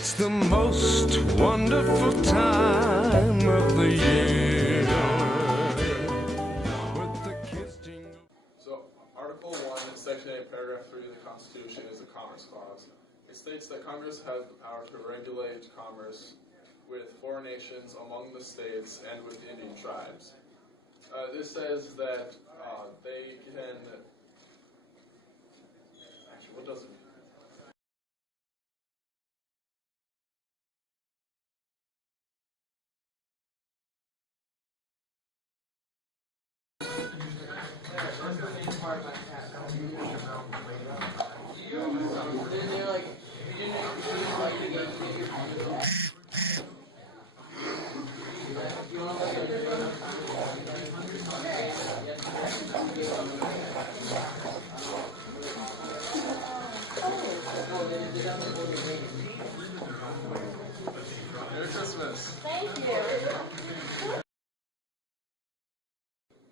It's the most wonderful time of the year. With the kids jingle. So, Article 1, Section 8, Paragraph 3 of the Constitution is the Commerce Clause. It states that Congress has the power to regulate commerce with foreign nations, among the states, and with Indian tribes. This says that they can... Actually, what does it mean? Merry Christmas! Thank you.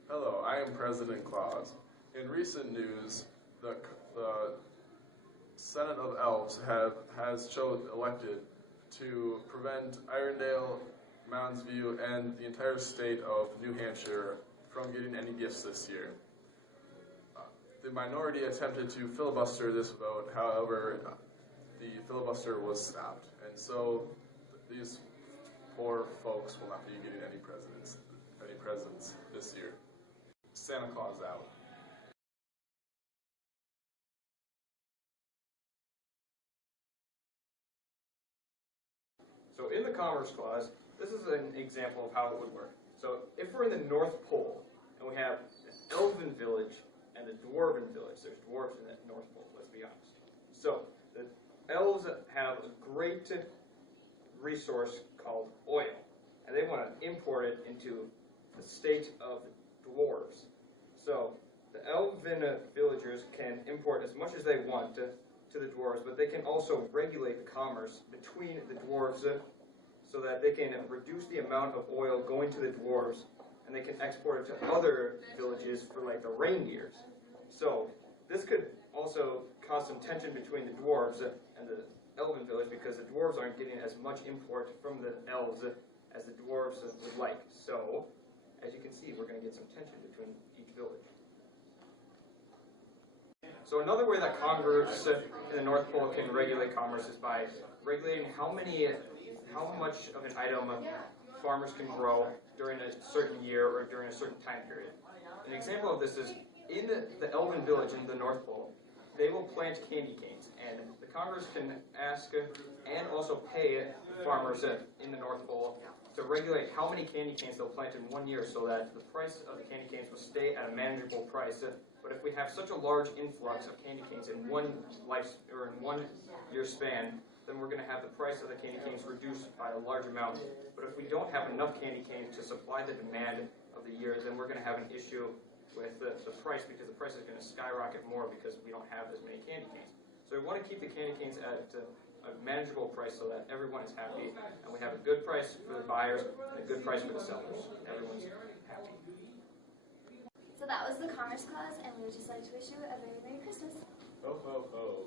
Hello, I am President Claus. In recent news, the Senate of Elves has elected to prevent Irondale, Mounds View, and the entire state of New Hampshire from getting any gifts this year. The minority attempted to filibuster this vote, however, the filibuster was stopped, and so these poor folks will not be getting any presents this year. Santa Claus out. So in the Commerce Clause, this is an example of how it would work. So if we're in the North Pole, and we have the Elven Village and the Dwarven Village, there's dwarves in the North Pole, let's be honest. So the elves have a great resource called oil, and they want to import it into the state of the dwarves. So the Elven villagers can import as much as they want to the dwarves, but they can also regulate the commerce between the dwarves so that they can reduce the amount of oil going to the dwarves, and they can export it to other villages for like the rain years. So this could also cause some tension between the dwarves and the Elven village, because the dwarves aren't getting as much import from the elves as the dwarves would like. So, as you can see, we're going to get some tension between each village. So another way that Congress in the North Pole can regulate commerce is by regulating how much of an item farmers can grow during a certain year or during a certain time period. An example of this is in the Elven village in the North Pole, they will plant candy canes, and the Congress can ask and also pay farmers in the North Pole to regulate how many candy canes they'll plant in 1 year, so that the price of the candy canes will stay at a manageable price. But if we have such a large influx of candy canes in 1 year span, then we're going to have the price of the candy canes reduced by a large amount. But if we don't have enough candy canes to supply the demand of the year, then we're going to have an issue with the price, because the price is going to skyrocket more because we don't have as many candy canes. So we want to keep the candy canes at a manageable price so that everyone is happy, and we have a good price for the buyers and a good price for the sellers. Everyone's happy. So that was the Commerce Clause, and we would just like to wish you a very Merry Christmas. Ho, ho, ho.